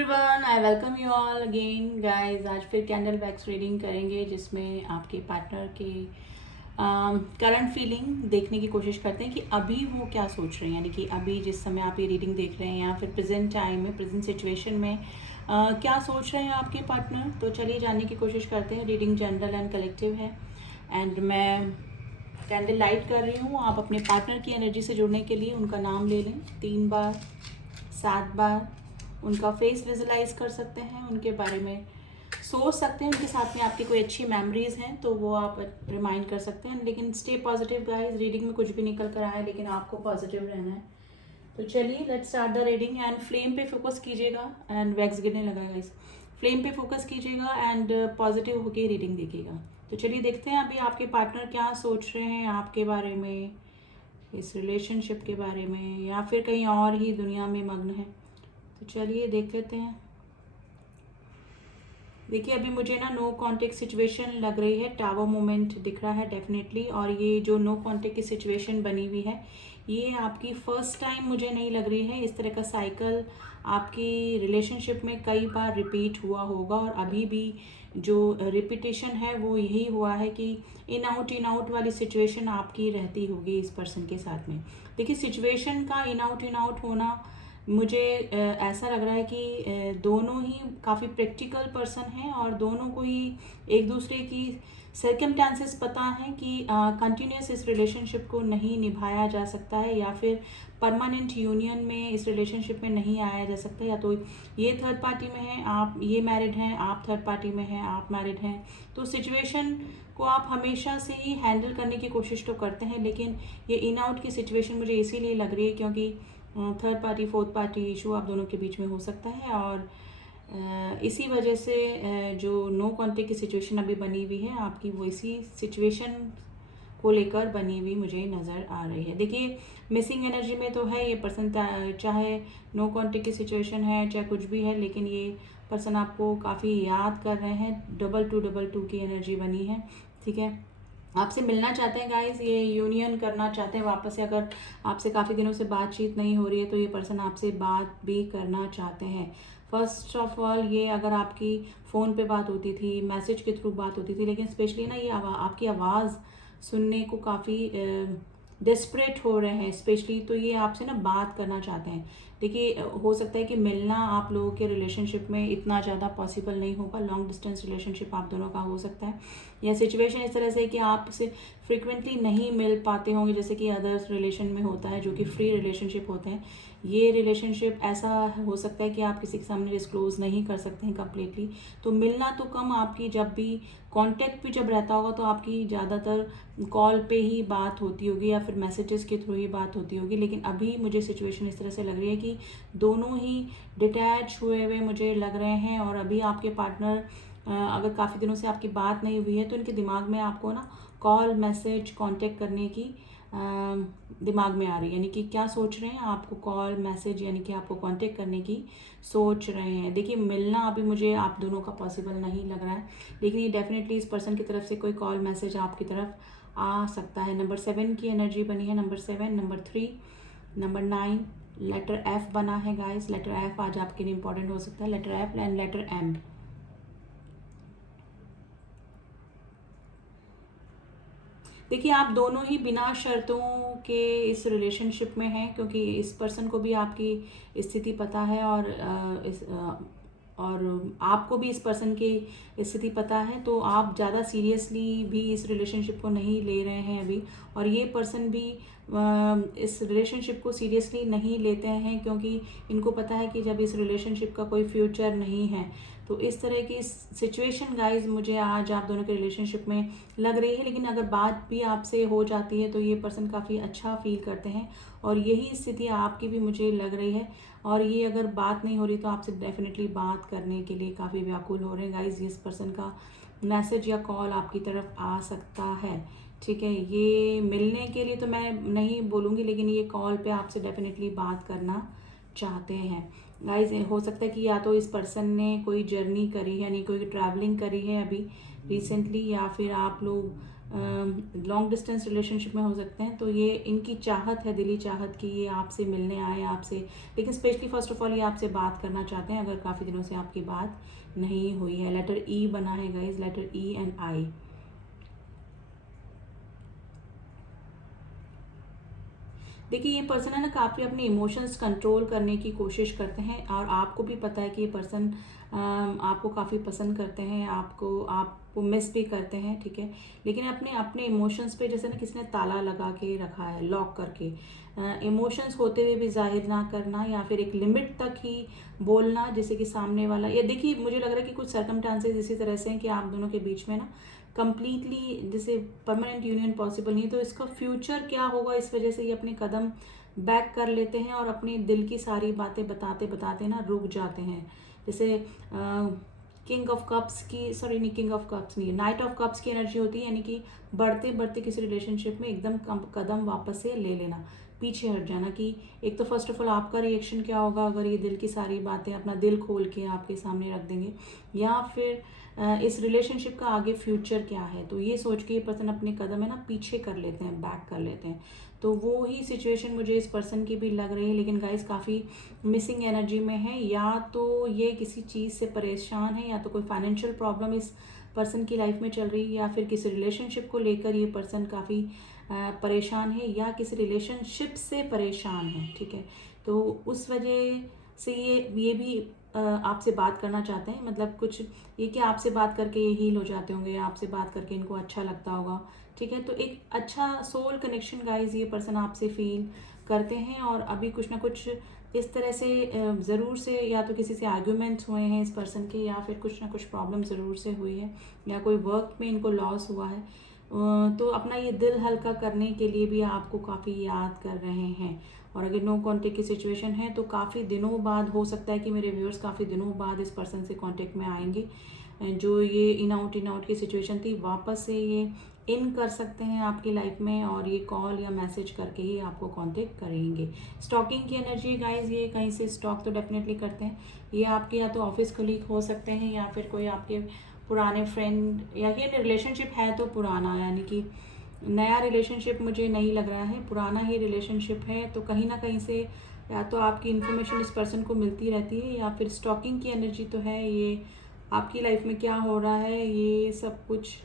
Everyone, I welcome you all again guys. आज फिर candle wax reading करेंगे जिसमें आपके पार्टनर के करंट फीलिंग देखने की कोशिश करते हैं कि अभी वो क्या सोच रहे हैं, यानी कि अभी जिस समय आप ये रीडिंग देख रहे हैं या फिर प्रेजेंट टाइम में, प्रेजेंट सिचुएशन में क्या सोच रहे हैं आपके पार्टनर। तो चलिए जानने की कोशिश करते हैं। रीडिंग जनरल एंड कलेक्टिव है एंड मैं कैंडल लाइट कर रही हूँ। आप अपने पार्टनर की एनर्जी से जुड़ने के लिए उनका नाम ले लें 3 बार, 7 बार। उनका फेस विजुलाइज कर सकते हैं, उनके बारे में सोच सकते हैं, उनके साथ में आपकी कोई अच्छी मेमोरीज हैं तो वो आप रिमाइंड कर सकते हैं। लेकिन स्टे पॉजिटिव गाइस, रीडिंग में कुछ भी निकल कर आया है लेकिन आपको पॉजिटिव रहना है। तो चलिए let's start the reading. And flame पे फोकस कीजिएगा एंड वैक्स गिरने लगा गाइस। फ्लेम पे फोकस कीजिएगा एंड पॉजिटिव होके रीडिंग देखिएगा। तो चलिए देखते हैं अभी आपके पार्टनर क्या सोच रहे हैं आपके बारे में, इस रिलेशनशिप के बारे में, या फिर कहीं और ही दुनिया में मग्न है। तो चलिए देख लेते हैं। देखिए अभी मुझे ना नो कांटेक्ट सिचुएशन लग रही है, टावर मोमेंट दिख रहा है डेफिनेटली। और ये जो नो कांटेक्ट की सिचुएशन बनी हुई है ये आपकी फर्स्ट टाइम मुझे नहीं लग रही है। इस तरह का साइकिल आपकी रिलेशनशिप में कई बार रिपीट हुआ होगा और अभी भी जो रिपीटेशन है वो यही हुआ है कि इन आउट वाली सिचुएशन आपकी रहती होगी इस पर्सन के साथ में। देखिए सिचुएशन का इन आउट होना मुझे ऐसा लग रहा है कि दोनों ही काफ़ी प्रैक्टिकल पर्सन हैं और दोनों को ही एक दूसरे की सर्कमस्टांसेस पता है कि कंटिन्यूस इस रिलेशनशिप को नहीं निभाया जा सकता है या फिर परमानेंट यूनियन में इस रिलेशनशिप में नहीं आया जा सकता। या तो ये थर्ड पार्टी में है, आप ये मैरिड हैं, आप थर्ड पार्टी में हैं, आप मैरिड हैं। तो सिचुएशन को आप हमेशा से ही हैंडल करने की कोशिश तो करते हैं, लेकिन ये इन आउट की सिचुएशन मुझे इसीलिए लग रही है क्योंकि third party fourth party issue आप दोनों के बीच में हो सकता है। और इसी वजह से जो नो कॉन्टेक्ट की सिचुएशन अभी बनी हुई है आपकी, वो इसी सिचुएशन को लेकर बनी हुई मुझे नज़र आ रही है। देखिए मिसिंग एनर्जी में तो है ये पर्सन, चाहे नो कॉन्टेक्ट की सिचुएशन है चाहे कुछ भी है, लेकिन ये पर्सन आपको काफ़ी याद कर रहे हैं। 2222 की एनर्जी बनी है, ठीक है। आपसे मिलना चाहते हैं गाइस, ये यूनियन करना चाहते हैं वापस से। अगर आपसे काफ़ी दिनों से बातचीत नहीं हो रही है तो ये पर्सन आपसे बात भी करना चाहते हैं। फर्स्ट ऑफ ऑल ये अगर आपकी फ़ोन पे बात होती थी, मैसेज के थ्रू बात होती थी, लेकिन स्पेशली ना ये आपकी आवाज़ सुनने को काफ़ी डेस्परेट हो रहे हैं स्पेशली, तो ये आपसे ना बात करना चाहते हैं। देखिए हो सकता है कि मिलना आप लोगों के रिलेशनशिप में इतना ज़्यादा पॉसिबल नहीं होगा, लॉन्ग डिस्टेंस रिलेशनशिप आप दोनों का हो सकता है, या सिचुएशन इस तरह से कि आपसे फ्रिक्वेंटली नहीं मिल पाते होंगे जैसे कि अदर्स रिलेशन में होता है जो कि फ्री रिलेशनशिप होते हैं। ये रिलेशनशिप ऐसा हो सकता है कि आप किसी के सामने डिस्क्लोज नहीं कर सकते हैं कम्प्लीटली। तो मिलना तो कम, आपकी जब भी कांटेक्ट भी जब रहता होगा तो आपकी ज़्यादातर कॉल पे ही बात होती होगी या फिर मैसेजेस के थ्रू ही बात होती होगी। लेकिन अभी मुझे सिचुएशन इस तरह से लग रही है कि दोनों ही डिटैच हुए मुझे लग रहे हैं। और अभी आपके पार्टनर अगर काफ़ी दिनों से आपकी बात नहीं हुई है तो इनके दिमाग में आपको ना कॉल, मैसेज, कांटेक्ट करने की दिमाग में आ रही है, यानी कि क्या सोच रहे हैं, आपको कॉल, मैसेज यानी कि आपको कांटेक्ट करने की सोच रहे हैं। देखिए मिलना अभी मुझे आप दोनों का पॉसिबल नहीं लग रहा है, लेकिन ये डेफिनेटली इस पर्सन की तरफ से कोई कॉल, मैसेज आपकी तरफ आ सकता है। नंबर 7 की एनर्जी बनी है, number 7, number 3, number 9, letter F बना है गाइस। लेटर एफ आज आपके लिए इंपॉर्टेंट हो सकता है, letter F and letter M. देखिए आप दोनों ही बिना शर्तों के इस रिलेशनशिप में हैं क्योंकि इस पर्सन को भी आपकी स्थिति पता है और आपको भी इस पर्सन की स्थिति पता है। तो आप ज़्यादा सीरियसली भी इस रिलेशनशिप को नहीं ले रहे हैं अभी, और ये पर्सन भी इस रिलेशनशिप को सीरियसली नहीं लेते हैं क्योंकि इनको पता है कि जब इस रिलेशनशिप का कोई फ्यूचर नहीं है। तो इस तरह की सिचुएशन गाइज मुझे आज आप दोनों के रिलेशनशिप में लग रही है। लेकिन अगर बात भी आपसे हो जाती है तो ये पर्सन काफ़ी अच्छा फील करते हैं और यही स्थिति आपकी भी मुझे लग रही है। और ये अगर बात नहीं हो रही तो आपसे डेफिनेटली बात करने के लिए काफ़ी व्याकुल हो रहे हैं गाइज। इस पर्सन का मैसेज या कॉल आपकी तरफ आ सकता है, ठीक है। ये मिलने के लिए तो मैं नहीं बोलूँगी, लेकिन ये कॉल पे आपसे डेफिनेटली बात करना चाहते हैं गाइज। हो सकता है कि या तो इस पर्सन ने कोई जर्नी करी है, यानी कोई ट्रैवलिंग करी है अभी रिसेंटली, या फिर आप लोग लॉन्ग डिस्टेंस रिलेशनशिप में हो सकते हैं। तो ये इनकी चाहत है, दिली चाहत कि ये आपसे मिलने आए आपसे, लेकिन स्पेशली फर्स्ट ऑफ ऑल ये आपसे बात करना चाहते हैं, अगर काफ़ी दिनों से आपकी बात नहीं हुई है। लेटर ई बना है guys, letter E and I. देखिए ये पर्सन है ना, काफ़ी अपने इमोशंस कंट्रोल करने की कोशिश करते हैं, और आपको भी पता है कि ये पर्सन आपको काफ़ी पसंद करते हैं, आपको मिस भी करते हैं, ठीक है। लेकिन अपने अपने इमोशंस पे जैसे ना किसी ने ताला लगा के रखा है, लॉक करके, इमोशंस होते हुए भी जाहिर ना करना, या फिर एक लिमिट तक ही बोलना, जैसे कि सामने वाला, ये देखिए मुझे लग रहा है कि कुछ सर्कमस्टांसेस इसी तरह से हैं कि आप दोनों के बीच में ना कंप्लीटली जैसे परमानेंट यूनियन पॉसिबल नहीं, तो इसका फ्यूचर क्या होगा, इस वजह से ये अपने कदम बैक कर लेते हैं और अपने दिल की सारी बातें बताते बताते ना रुक जाते हैं। जैसे किंग ऑफ कप्स की, सॉरी नहीं, किंग ऑफ कप्स नहीं, नाइट ऑफ कप्स की एनर्जी होती है, यानी कि बढ़ते बढ़ते किसी रिलेशनशिप में एकदम कदम वापस से ले लेना, पीछे हट जाना। कि एक तो फर्स्ट ऑफ ऑल आपका रिएक्शन क्या होगा अगर ये दिल की सारी बातें अपना दिल खोल के आपके सामने रख देंगे, या फिर इस रिलेशनशिप का आगे फ्यूचर क्या है, तो ये सोच के ये पर्सन अपने कदम है ना पीछे कर लेते हैं, बैक कर लेते हैं। तो वो ही सिचुएशन मुझे इस पर्सन की भी लग रही है, लेकिन गाइस काफ़ी मिसिंग एनर्जी में है, या तो ये किसी चीज़ से परेशान है, या तो कोई फाइनेंशियल प्रॉब्लम इस पर्सन की लाइफ में चल रही है, या फिर किसी रिलेशनशिप को लेकर ये पर्सन काफ़ी परेशान है, या किसी रिलेशनशिप से परेशान है, ठीक है। तो उस वजह से ये भी आपसे बात करना चाहते हैं, मतलब कुछ ये कि आपसे बात करके ये हील हो जाते होंगे, आपसे बात करके इनको अच्छा लगता होगा, ठीक है। तो एक अच्छा सोल कनेक्शन गाइज ये पर्सन आपसे फील करते हैं, और अभी कुछ ना कुछ इस तरह से ज़रूर से, या तो किसी से आर्ग्यूमेंट्स हुए हैं इस पर्सन के, या फिर कुछ ना कुछ प्रॉब्लम ज़रूर से हुई है, या कोई वर्क में इनको लॉस हुआ है, तो अपना ये दिल हल्का करने के लिए भी आपको काफ़ी याद कर रहे हैं। और अगर नो कांटेक्ट की सिचुएशन है तो काफ़ी दिनों बाद, हो सकता है कि मेरे व्यूअर्स काफ़ी दिनों बाद इस पर्सन से कांटेक्ट में आएंगे। जो ये इन आउट की सिचुएशन थी, वापस से ये इन कर सकते हैं आपकी लाइफ में, और ये कॉल या मैसेज करके ही आपको कांटेक्ट करेंगे। स्टॉकिंग की एनर्जी गाइज, ये कहीं से स्टॉक तो डेफिनेटली करते हैं। ये आपके या तो ऑफिस कलीग हो सकते हैं, या फिर कोई आपके पुराने फ्रेंड, या ये रिलेशनशिप है तो पुराना, यानी कि नया रिलेशनशिप मुझे नहीं लग रहा है, पुराना ही रिलेशनशिप है। तो कहीं ना कहीं से या तो आपकी इन्फॉर्मेशन इस पर्सन को मिलती रहती है, या फिर स्टॉकिंग की एनर्जी तो है, ये आपकी लाइफ में क्या हो रहा है ये सब कुछ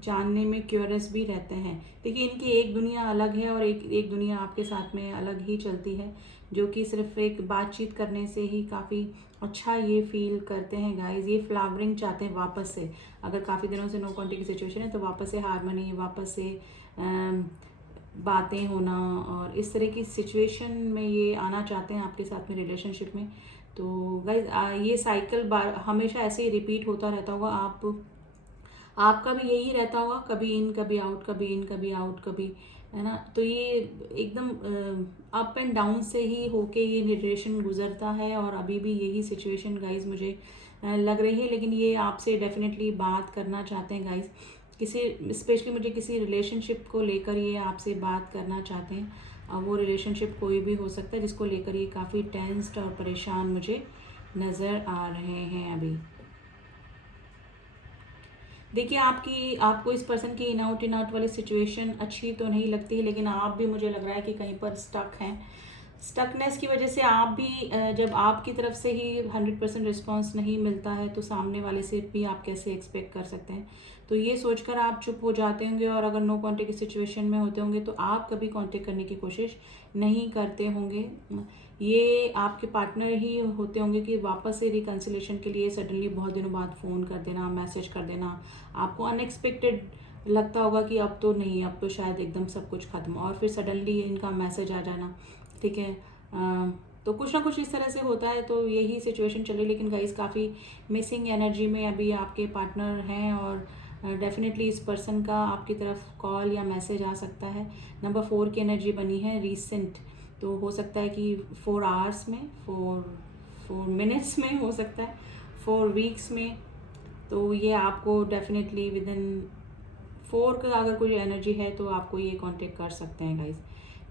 जानने में क्यूरियस भी रहते हैं। देखिए इनकी एक दुनिया अलग है, और एक दुनिया आपके साथ में अलग ही चलती है, जो कि सिर्फ एक बातचीत करने से ही काफ़ी अच्छा ये फील करते हैं गाइज। ये फ्लावरिंग चाहते हैं वापस से, अगर काफ़ी दिनों से नो कांटेक्ट की सिचुएशन है तो वापस से हारमोनी, वापस से बातें होना, और इस तरह की सिचुएशन में ये आना चाहते हैं आपके साथ में रिलेशनशिप में। तो गाइज ये साइकिल बार हमेशा ऐसे ही रिपीट होता रहता होगा, आपका भी यही रहता होगा, कभी इन कभी आउट, कभी इन कभी आउट, कभी, है ना। तो ये एकदम अप एंड डाउन से ही होके ये रिलेशन गुजरता है, और अभी भी यही सिचुएशन गाइज मुझे लग रही है। लेकिन ये आपसे डेफिनेटली बात करना चाहते हैं गाइज, किसी स्पेशली मुझे किसी रिलेशनशिप को लेकर ये आपसे बात करना चाहते हैं। अब वो रिलेशनशिप कोई भी हो सकता है जिसको लेकर ये काफ़ी टेंस्ड और परेशान मुझे नज़र आ रहे हैं अभी। देखिए आपको इस पर्सन की इन आउट वाली सिचुएशन अच्छी तो नहीं लगती है, लेकिन आप भी, मुझे लग रहा है कि कहीं पर स्टक हैं। स्टकनेस की वजह से आप भी, जब आपकी तरफ से ही 100% रिस्पॉन्स नहीं मिलता है तो सामने वाले से भी आप कैसे एक्सपेक्ट कर सकते हैं। तो ये सोचकर आप चुप हो जाते होंगे, और अगर नो कांटेक्ट की सिचुएशन में होते होंगे तो आप कभी कांटेक्ट करने की कोशिश नहीं करते होंगे। ये आपके पार्टनर ही होते होंगे कि वापस से रिकन्सिलेशन के लिए सडनली बहुत दिनों बाद फ़ोन कर देना, मैसेज कर देना, आपको अनएक्सपेक्टेड लगता होगा कि अब तो नहीं, अब तो शायद एकदम सब कुछ खत्म, और फिर सडनली इनका मैसेज आ जाना, ठीक है। तो कुछ ना कुछ इस तरह से होता है, तो यही सिचुएशन चले। लेकिन गाइस काफ़ी मिसिंग एनर्जी में अभी आपके पार्टनर हैं, और डेफिनेटली इस पर्सन का आपकी तरफ कॉल या मैसेज आ सकता है। नंबर 4 की एनर्जी बनी है रीसेंट, तो हो सकता है कि 4 आवर्स में, 4 मिनट्स में, हो सकता है 4 वीक्स में। तो ये आपको डेफिनेटली विद इन 4 का अगर कोई एनर्जी है तो आपको ये कांटेक्ट कर सकते हैं गाइज।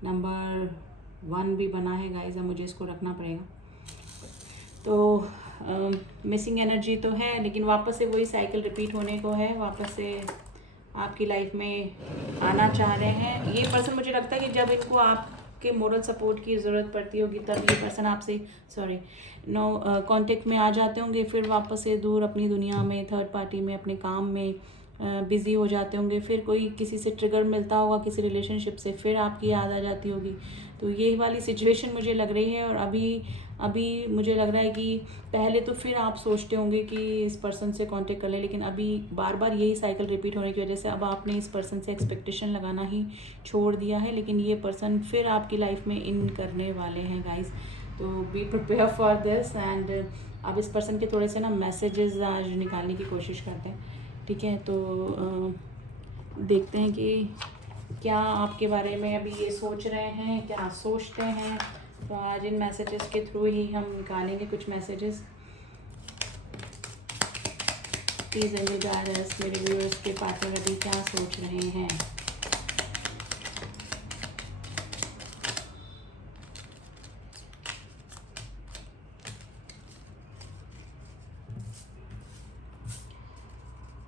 नंबर 1 भी बना है गाइज, अब मुझे इसको रखना पड़ेगा। तो मिसिंग एनर्जी तो है, लेकिन वापस से वही साइकिल रिपीट होने को है, वापस से आपकी लाइफ में आना चाह रहे हैं। ये पर्सन मुझे लगता है कि जब इनको आपके मोरल सपोर्ट की ज़रूरत पड़ती होगी तब ये पर्सन आपसे कांटेक्ट में आ जाते होंगे, फिर वापस से दूर अपनी दुनिया में, थर्ड पार्टी में, अपने काम में बिज़ी हो जाते होंगे। फिर कोई किसी से ट्रिगर मिलता होगा किसी रिलेशनशिप से, फिर आपकी याद आ जाती होगी। तो ये वाली सिचुएशन मुझे लग रही है। और अभी मुझे लग रहा है कि पहले तो फिर आप सोचते होंगे कि इस पर्सन से कांटेक्ट कर लें, लेकिन अभी बार बार यही साइकिल रिपीट होने की वजह से अब आपने इस पर्सन से एक्सपेक्टेशन लगाना ही छोड़ दिया है। लेकिन ये पर्सन फिर आपकी लाइफ में इन करने वाले हैं गाइस, तो be prepare for this. And अब इस पर्सन के थोड़े से ना मैसेजेस आज निकालने की कोशिश करते हैं, ठीक है। तो देखते हैं कि क्या आपके बारे में अभी ये सोच रहे हैं, क्या सोचते हैं। तो आज इन मैसेजेस के थ्रू ही हम निकालेंगे कुछ messages. Please angel guide us, मेरे व्यूअर्स के पार्टनर अभी क्या सोच रहे हैं।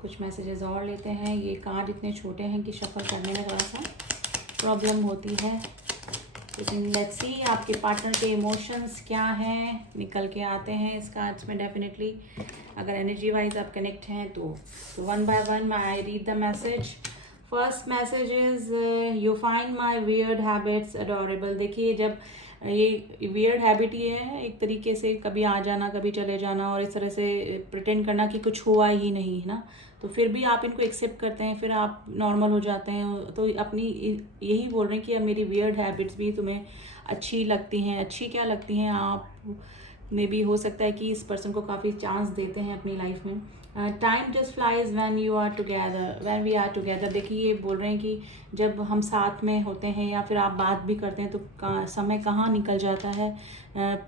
कुछ मैसेजेस और लेते हैं। ये कार्ड इतने छोटे हैं कि शफल करने में थोड़ा सा प्रॉब्लम होती है, लेकिन लेट्स सी आपके पार्टनर के इमोशंस क्या हैं, निकल के आते हैं इस कार्ड्स में डेफिनेटली। अगर एनर्जी वाइज आप कनेक्ट हैं तो one by one I read the message. First message is you find my weird habits adorable. देखिए, जब ये वियर्ड हैबिट ये है एक तरीके से कभी आ जाना कभी चले जाना और इस तरह से प्रिटेंड करना कि कुछ हुआ ही नहीं है ना, तो फिर भी आप इनको एक्सेप्ट करते हैं, फिर आप नॉर्मल हो जाते हैं। तो अपनी यही बोल रहे हैं कि अब मेरी वियर्ड हैबिट्स भी तुम्हें अच्छी लगती हैं। अच्छी क्या लगती हैं, आप में भी हो सकता है कि इस पर्सन को काफ़ी चांस देते हैं अपनी लाइफ में। Time just flies when you are together, when we are together. देखिए, ये बोल रहे हैं कि जब हम साथ में होते हैं या फिर आप बात भी करते हैं तो समय कहाँ निकल जाता है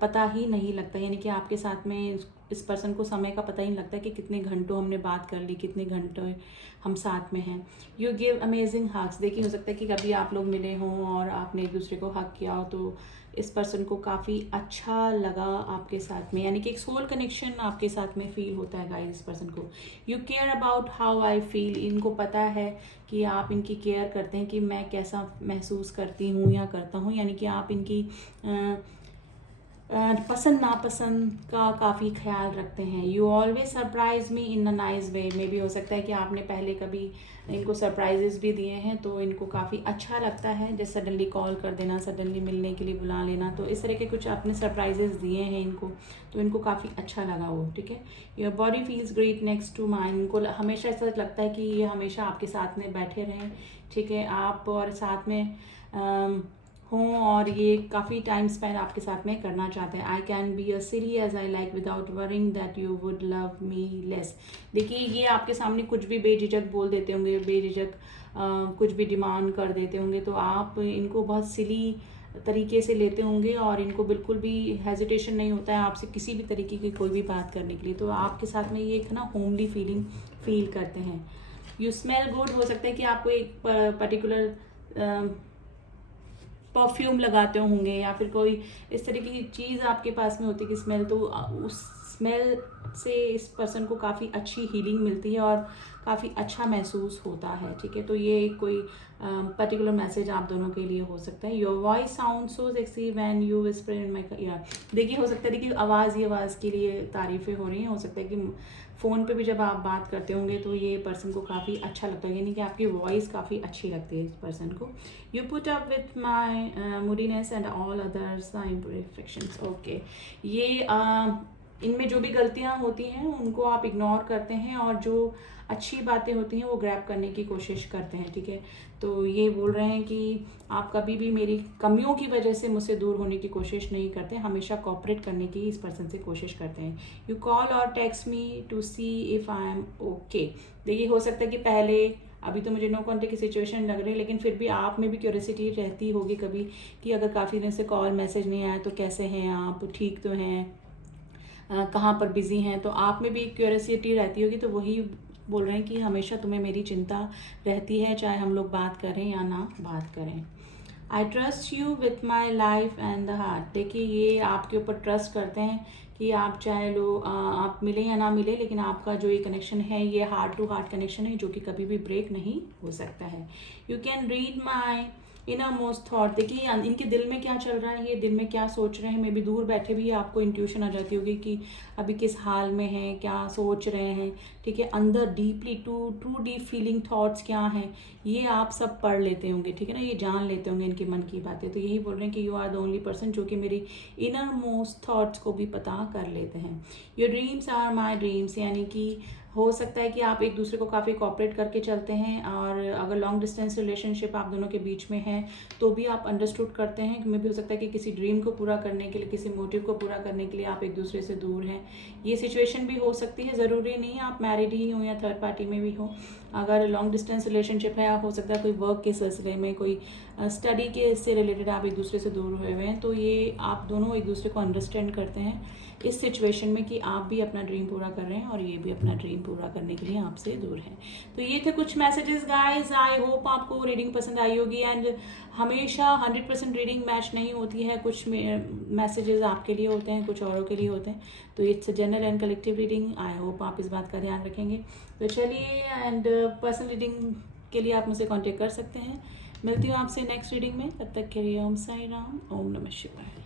पता ही नहीं लगता। यानी कि आपके साथ में इस पर्सन को समय का पता ही नहीं लगता कि कितने घंटों हमने बात कर ली, कितने घंटों हम साथ में हैं। You give amazing hugs. देखिए, हो सकता है कि कभी आप लोग मिले हों और आपने एक दूसरे को हक किया हो, तो इस पर्सन को काफ़ी अच्छा लगा आपके साथ में, यानी कि एक सोल कनेक्शन आपके साथ में फील होता है गाइस इस पर्सन को। You care about how I feel. इनको पता है कि आप इनकी केयर करते हैं कि मैं कैसा महसूस करती हूँ या करता हूँ, यानी कि आप इनकी पसंद नापसंद का काफ़ी ख्याल रखते हैं। You always surprise me in a nice way. में भी हो सकता है कि आपने पहले कभी इनको सरप्राइजेस भी दिए हैं, तो इनको काफ़ी अच्छा लगता है। जैसे सडनली कॉल कर देना, सडनली मिलने के लिए बुला लेना, तो इस तरह के कुछ आपने सरप्राइजेस दिए हैं इनको, तो इनको काफ़ी अच्छा लगा वो, ठीक है। Your body feels great next to mind. इनको हमेशा ऐसा लगता है कि ये हमेशा आपके साथ में बैठे रहें, ठीक है, आप और साथ में हों, और ये काफ़ी टाइम स्पेंड आपके साथ में करना चाहते हैं। I can be a silly as I like without worrying that you would love me less. देखिए, ये आपके सामने कुछ भी बेझिझक बोल देते होंगे, बेझिझक कुछ भी डिमांड कर देते होंगे, तो आप इनको बहुत सिली तरीके से लेते होंगे और इनको बिल्कुल भी हेजिटेशन नहीं होता है आपसे किसी भी तरीके की कोई भी बात करने के लिए। तो आपके साथ में ये एक ना होमली फीलिंग फील करते हैं। You smell good. हो सकता है कि आपको एक पर्टिकुलर परफ्यूम लगाते होंगे या फिर कोई इस तरीके की चीज़ आपके पास में होती है कि स्मेल, तो उस स्मेल से इस पर्सन को काफ़ी अच्छी हीलिंग मिलती है और काफ़ी अच्छा महसूस होता है, ठीक है। तो ये कोई पर्टिकुलर मैसेज आप दोनों के लिए हो सकता है। Your voice sound so sexy when you whisper in my year. देखिए, हो सकता है कि आवाज़ ही आवाज़ के लिए तारीफ़ें हो रही हैं। हो सकता है कि फ़ोन पे भी जब आप बात करते होंगे तो ये पर्सन को काफ़ी अच्छा लगता है, यानी कि आपकी वॉइस काफ़ी अच्छी लगती है इस पर्सन को। You put up with my मूडीनेस and all others imperfections. Okay, ये इनमें जो भी गलतियाँ होती हैं उनको आप इग्नोर करते हैं और जो अच्छी बातें होती हैं वो ग्रैब करने की कोशिश करते हैं, ठीक है। तो ये बोल रहे हैं कि आप कभी भी मेरी कमियों की वजह से मुझसे दूर होने की कोशिश नहीं करते, हमेशा कोऑपरेट करने की इस पर्सन से कोशिश करते हैं। You call or text me to see if I am okay. देखिए, हो सकता है कि पहले अभी तो मुझे नो कॉन्टेक्ट की सिचुएशन लग रही है, लेकिन फिर भी आप में भी क्यूरियोसिटी रहती होगी कभी कि अगर काफ़ी दिन से कॉल मैसेज नहीं आया तो कैसे हैं आप, ठीक तो हैं, कहाँ पर बिज़ी हैं, तो आप में भी एक क्यूरियोसिटी रहती होगी। तो वही बोल रहे हैं कि हमेशा तुम्हें मेरी चिंता रहती है, चाहे हम लोग बात करें या ना बात करें। I trust you with my life and the heart. देखिए, ये आपके ऊपर ट्रस्ट करते हैं कि आप चाहे आप मिले या ना मिले, लेकिन आपका जो ये कनेक्शन है ये हार्ट टू हार्ट कनेक्शन है जो कि कभी भी ब्रेक नहीं हो सकता है। You can read my inner most thought. देखिए इनके दिल में क्या चल रहा है, ये दिल में क्या सोच रहे हैं। मे बी दूर बैठे भी आपको इंट्यूशन आ जाती होगी कि अभी किस हाल में हैं, क्या सोच रहे हैं, ठीक है। अंदर deeply true deep feeling thoughts क्या हैं, ये आप सब पढ़ लेते होंगे, ठीक है ना, ये जान लेते होंगे इनके मन की बातें। तो यही बोल रहे हैं कि you are the only person जो कि मेरी इनर मोस्ट थॉट्स को भी पता कर लेते हैं। Your dreams are my dreams, यानी कि हो सकता है कि आप एक दूसरे को काफ़ी कॉपरेट करके चलते हैं, और अगर लॉन्ग डिस्टेंस रिलेशनशिप आप दोनों के बीच में है तो भी आप अंडरस्टूड करते हैं कि मे भी हो सकता है कि किसी ड्रीम को पूरा करने के लिए, किसी मोटिव को पूरा करने के लिए आप एक दूसरे से दूर हैं। ये सिचुएशन भी हो सकती है, ज़रूरी नहीं आप मैरिड ही हो या थर्ड पार्टी में भी हो। अगर लॉन्ग डिस्टेंस रिलेशनशिप है, हो सकता है कोई वर्क के सिलसिले में, कोई स्टडी के इससे रिलेटेड आप एक दूसरे से दूर हुए हुए हैं, तो ये आप दोनों एक दूसरे को अंडरस्टैंड करते हैं इस सिचुएशन में कि आप भी अपना ड्रीम पूरा कर रहे हैं और ये भी अपना ड्रीम पूरा करने के लिए आपसे दूर है। तो ये थे कुछ मैसेजेस गाइस। आई होप आपको रीडिंग पसंद आई होगी। एंड हमेशा 100% रीडिंग मैच नहीं होती है, कुछ मैसेजेस आपके लिए होते हैं, कुछ औरों के लिए होते हैं। तो it's general and collective reading. I hope आप इस बात का ध्यान रखेंगे। तो चलिए, एंड पर्सनल रीडिंग के लिए आप मुझसे कॉन्टेक्ट कर सकते हैं। मिलती हूँ आपसे नेक्स्ट रीडिंग में, तब तक के लिए ओम साई राम, ओम नमः शिवाय।